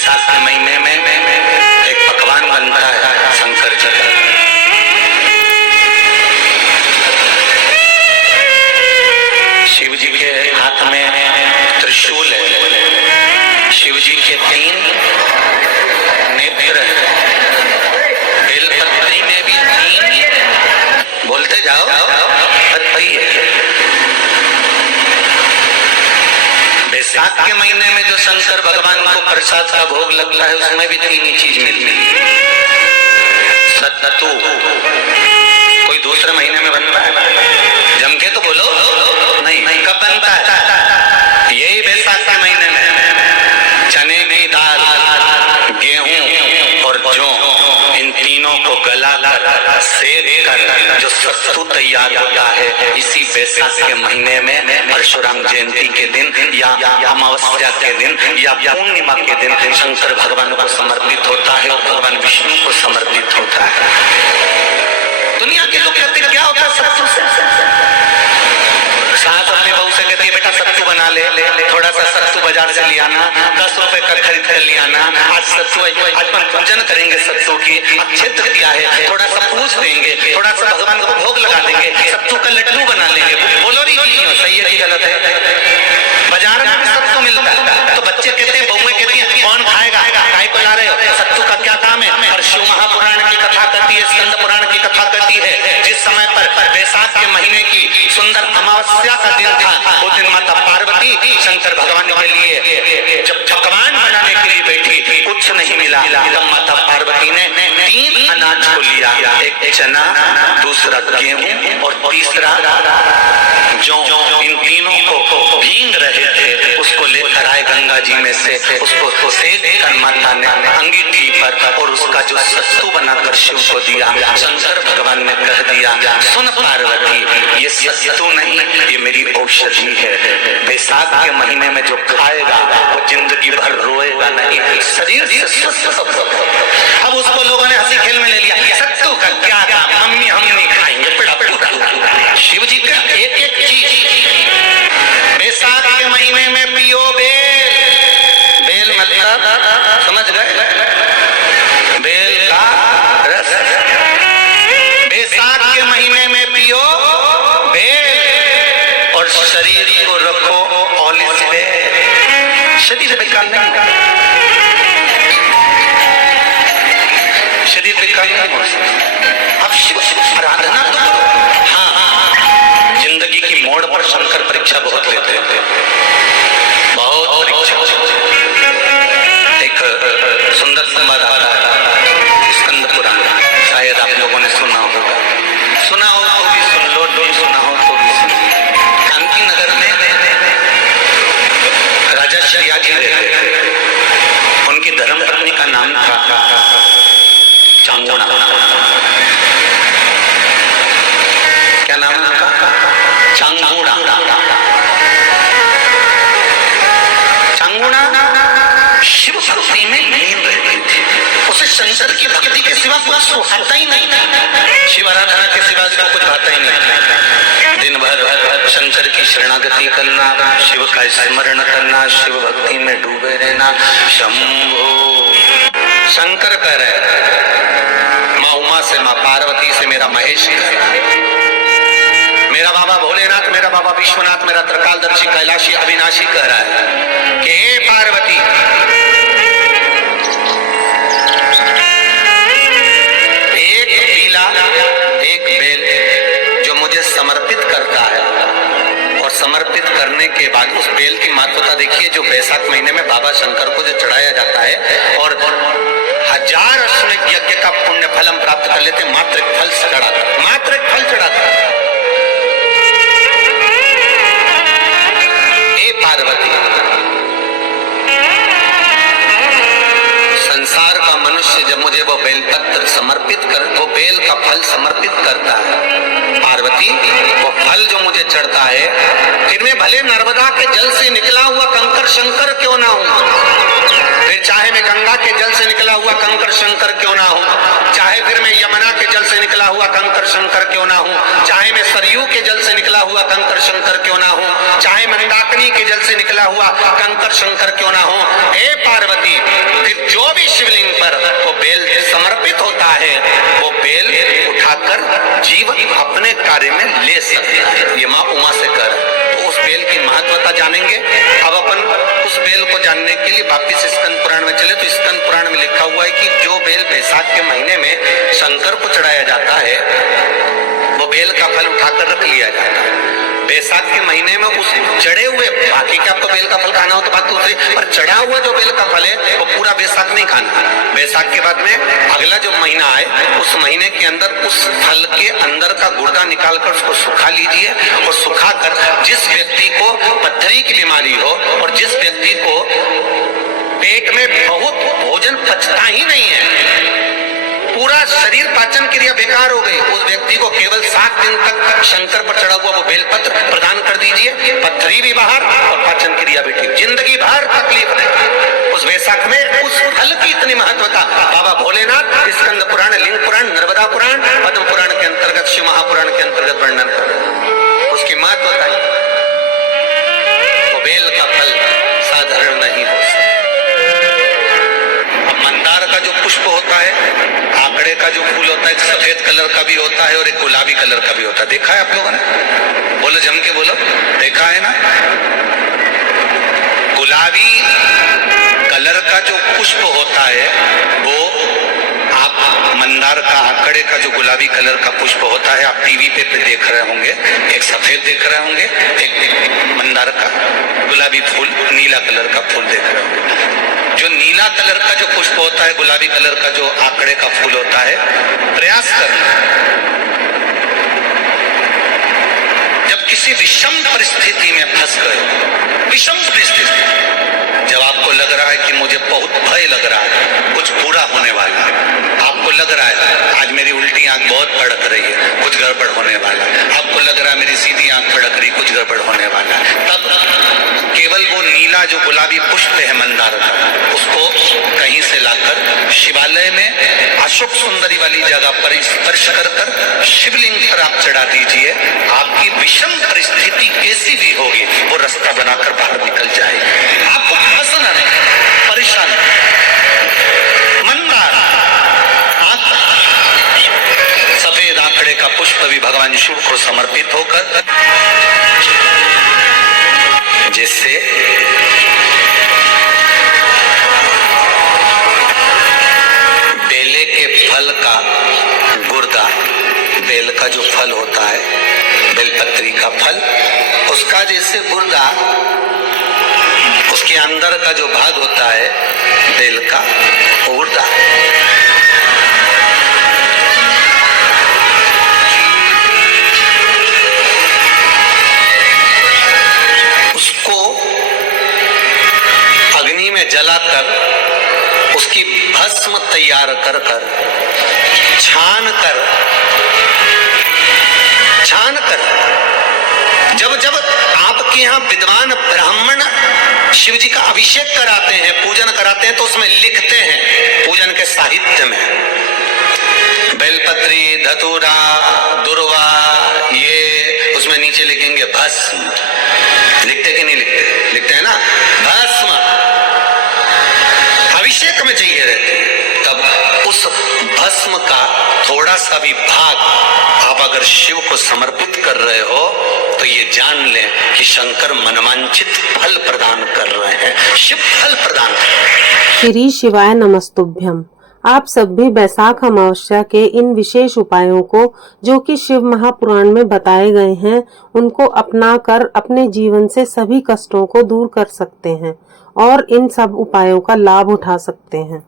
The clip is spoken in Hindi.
बैसाख के महीने में एक पकवान बनता है शंकर जी का। शिव जी के हाथ में त्रिशूल है, शिव जी के 3 नेत्र है, बेलपत्री में भी 3, बोलते जाओ, पत्ती है। बैसाख के महीने में जो शंकर भगवान को प्रसाद का भोग लगता है उसमें भी 3 ही चीज मिलती है। सत्तू कोई दूसरे महीने में बनता है, जम के तो बोलो नहीं, कब बनता है? यही बैसाख के महीने में। चने की दाल, गेहूं और जौ, इन तीनों को गलाकर सेक कर जो सत्तू तैयार होता है, इसी बैसाख के महीने में परशुराम जयंती के दिन या अमावस्या के दिन या पूर्णिमा के दिन शंकर भगवान को समर्पित होता है और भगवान विष्णु को समर्पित होता है। दुनिया के लोग कहते क्या होता है सत्तू से? सास अपनी बहू से कहती है बेटा सत्तू बना ले, थोड़ा सा सत्तू बाजार से ले आना, 10 रुपए का खरीद कर ले आना, आज सत्तू, आज हम पूजन करेंगे सत्तू की, अच्छे तृतीया है, थोड़ा सा पूछ देंगे, थोड़ा सा भगवान को भोग लगा देंगे, सत्तू का लड्डू बना लेंगे। बोलो नहीं सही है कि गलत है? बाजार में भी सत्तू मिलता है तो बच्चे कहते हैं, बहुएं कहती है कौन खाएगा, काय को ला रहे हो? सत्तू का क्या काम है? और शिव महापुराण की कथा कहती है, स्कंद पुराण की कथा कहती है, जिस समय पर बैसाख के महीने की सुंदर अमावस्या का दिन था, उस दिन माता पार्वती शंकर भगवान के लिए जब पकवान बनाने के लिए बैठी, कुछ नहीं मिला, तब माता पार्वती ने 3 अनाज को लिया, एक चना, दूसरा गेहूं और तीसरा जौ। इन तीनों को भींग रहे थे, उसको लेकर आए गंगा जी में से, उसको सेक कर माता ने अंगीठी पर और उसका जो सत्तू बनाकर शिव को दिया। शंकर भगवान ने कह दिया, सुन पार्वती, ये सत्तू नहीं, ये मेरी औषधि है। बैसाख के महीने में जो खाएगा वो जिंदगी भर रोएगा नहीं, शरीर से स्वस्थ। अब उसको लोगों ने हंसी खेल में ले लिया, सत्तू का क्या काम, मम्मी हम नहीं खाएंगे। शिव जी का एक चीज बैसाख के महीने में पियो बेल। बेल मतलब समझ गए? बेल का रस। बैसाख के महीने में पियो बेल और शरीर को रखो ऑलिव बेल। शरीर बेकार नहीं, शरीर बेकार नहीं हो सकता। अब शिव आराधना तो जिंदगी की मोड़ पर शंकर परीक्षा बहुत लेते थे, बहुत परीक्षा। एक सुंदर संवाद आता है स्कंद पुराण, शायद आप लोगों ने सुना होगा, सुना हो तो भी सुन लो, नहीं सुना हो तो भी सुन लो। कांति नगर में राजा शयाजी रहते थे, उनकी धर्मपत्नी का नाम था चांगुणा। क्या नाम था? चांगुणा। चांगुणा शिव भक्ति में लीन रहती थी, उसे शंकर की भक्ति के सिवा कुछ सुहाता ही नहीं था, शिव आराधना के सिवा उसको कुछ भाता ही नहीं। दिन भर शंकर की शरणागति करना, शिव का स्मरण करना, शिव भक्ति में डूबे रहना। शंभो शंकर कह रहे, माँ उमा से, माँ पार्वती से, मेरा महेश मेरा बाबा भोलेनाथ, मेरा बाबा विश्वनाथ, मेरा त्रिकालदर्शी कैलाशी अविनाशी कह रहा है कि हे पार्वती, एक पीला, एक बेल जो मुझे समर्पित करता है, और समर्पित करने के बाद उस बेल की महत्वता देखिए, जो बैसाख महीने में बाबा शंकर को जो चढ़ाया जाता है और 1000 अश्वमेध यज्ञ का पुण्य फल हम प्राप्त कर लेते, मात्र एक फल चढ़ाता, मात्र एक फल चढ़ाता। पार्वती, संसार का मनुष्य जब मुझे वो बेलपत्र समर्पित कर, वो बेल का फल समर्पित करता है, पार्वती वो फल जो मुझे चढ़ता है, फिर मैं भले नर्मदा के जल से निकला हुआ कंकर शंकर क्यों ना हूं, फिर चाहे मैं गंगा के जल से निकला हुआ कंकर शंकर क्यों ना हूं, चाहे फिर मैं यमुना के जल से निकला हुआ कंकर शंकर क्यों ना हूं, चाहे मैं सरयू के जल से निकला हुआ कंकर शंकर क्यों ना हूं, चाहे मंदाकिनी के जल से निकला हुआ कंकर शंकर क्यों ना हूं। हे पार्वती, फिर उठाकर जीव अपने कार्य में ले सकता है। ये माँ उमा से कर, तो उस बेल की महत्वता जानेंगे। अब अपन उस बेल को जानने के लिए वापिस स्कंद पुराण में चले, तो स्कंद पुराण में लिखा हुआ है कि जो बेल बैसाख के महीने में शंकर को चढ़ाया जाता है, वो बेल का फल उठाकर रख लिया जाता है। बैसाख के महीने में उस चढ़े हुए, बाकी का आपको बेल का फल खाना हो तो बात दूसरी, पर चढ़ा हुआ जो बेल का फल है वो पूरा बैसाख नहीं खाना। बैसाख के बाद में अगला जो महीना आए, उस महीने के अंदर उस फल के अंदर का गुर्दा निकालकर उसको सुखा लीजिए, और सुखाकर जिस व्यक्ति को पथरी की बीमारी हो और जिस व्यक्ति को पेट में बहुत भोजन पचता ही नहीं है, पूरा शरीर पाचन क्रिया बेकार हो गई, उस व्यक्ति को केवल 7 दिन तक शंकर पर चढ़ा हुआ वो बेलपत्र प्रदान कर दीजिए। पथरी भी बाहर और पाचन क्रिया भी ठीक, जिंदगी भर तकलीफ नहीं। उस बैसाख में उस फल की इतनी महत्वता बाबा भोलेनाथ स्कंद पुराण, लिंग पुराण, नर्मदा पुराण, पद्म पुराण के अंतर्गत, शिव महापुराण के अंतर्गत वर्णन कर, उसकी महत्वता है। वो बेल का फल साधारण नहीं हो सकता। अब मंदार का जो पुष्प होता है, आंकड़े का जो फूल होता है, एक सफेद कलर का भी होता है और एक गुलाबी कलर का भी होता है। देखा है आप लोगों ने? बोलो, जम के बोलो, देखा है ना? गुलाबी कलर का जो पुष्प होता है वो आप मंदार का, आंकड़े का जो गुलाबी कलर का पुष्प होता है, आप टीवी पे देख रहे होंगे, एक सफेद देख रहे होंगे, एक मंदार का गुलाबी फूल, नीला कलर का फूल देख रहे होंगे। जो नीला कलर का जो पुष्प होता है, गुलाबी कलर का जो आंकड़े का फूल होता है, प्रयास करना, जब किसी विषम परिस्थिति में फंस गए, विषम परिस्थिति, जब आपको लग रहा है कि मुझे बहुत भय लग रहा है, कुछ बुरा होने वाला है, आपको लग रहा है आज मेरी उल्टी आंख बहुत फड़क रही है, कुछ गड़बड़ होने वाला है, आपको लग रहा है मेरी सीधी आंख फड़क रही, कुछ गड़बड़ होने वाला है, तब केवल वो नीला जो गुलाबी पुष्प है मंदार का, उसको कहीं से लाकर शिवालय में अशोक सुंदरी वाली जगह पर स्पर्श कर कर शिवलिंग पर आप चढ़ा दीजिए। आपकी विषम परिस्थिति कैसी भी होगी, वो रास्ता बनाकर बाहर निकल जाएगी। आपको फंसना नहीं, परेशान मंदार सफेद आंकड़े का पुष्प भी भगवान शिव को समर्पित होकर, जिससे बेले के फल का गुर्दा, बेल का जो फल होता है, बेलपत्री का फल, उसका जैसे गुर्दा, उसके अंदर का जो भाग होता है बेल का गुर्दा, उसको अग्नि में जलाकर उसकी भस्म तैयार कर कर छान कर जब जब आपके यहाँ विद्वान ब्राह्मण शिव जी का अभिषेक कराते हैं, पूजन कराते हैं, तो उसमें लिखते हैं पूजन के साहित्य में, बेलपत्री, धतूरा, दुर्वा, ये उसमें नीचे लिखेंगे भस्म। लिखते कि नहीं लिखते? लिखते हैं ना, भस्म अभिषेक में चाहिए रहती है। तब उस भस्म का थोड़ा सा भी भाग आप अगर शिव को समर्पित कर रहे हो तो ये जान लें कि शंकर मनवांछित फल प्रदान कर रहे हैं, शिव फल प्रदान कर रहे हैं। श्री शिवाय नमस्तुभ्यम। आप सब भी बैसाख अमावस्या के इन विशेष उपायों को, जो कि शिव महापुराण में बताए गए हैं, उनको अपनाकर अपने जीवन से सभी कष्टों को दूर कर सकते हैं और इन सब उपायों का लाभ उठा सकते हैं।